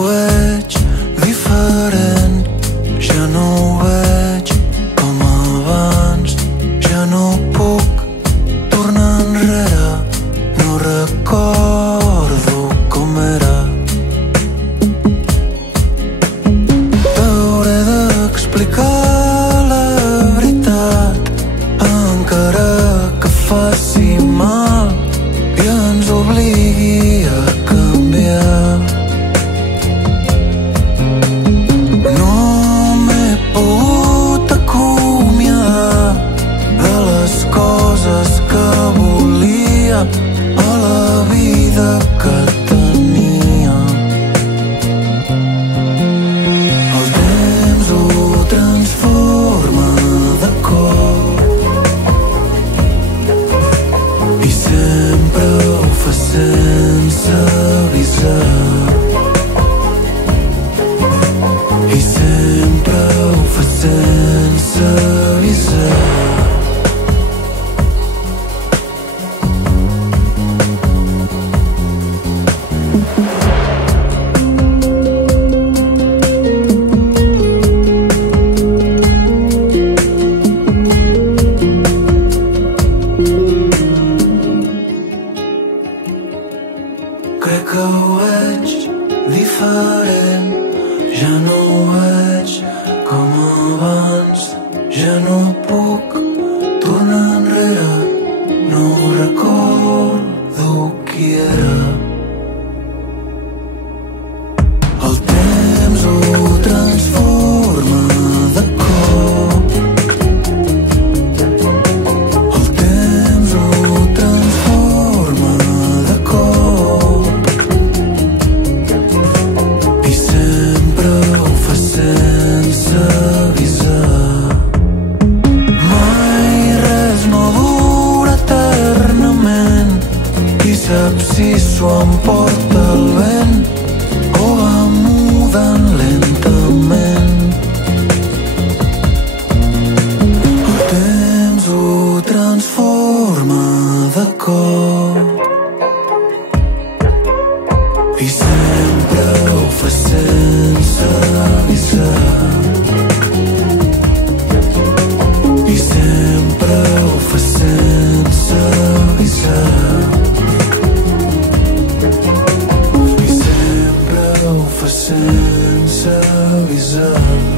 ho veig diferent, ja no ho veig com abans, ja no puc tornar enrere, no recordo com era. T'hauré d'explicar la veritat, encara que faci mal i ens obligui a canviar. No m'he pogut acomiadar de les coses que volia, a la vida que tenia. El temps ho transforma de cop i sempre ho fa sense avisar, i sempre ho fa sense avisar. Crec que ho veig diferent, ja no ho veig com abans, ja no puc tornar enrere, no recordo qui era. El temps ho transforma de cop, el temps ho transforma de cop i sempre ho fa sense avisar. Mai res no dura eternament, qui sap si s'ho emporta el vent o va mudant lentament. El temps ho transforma de cop i sempre ho fa sense avisar, i sempre ho fa sense avisar, i sempre ho fa sense avisar.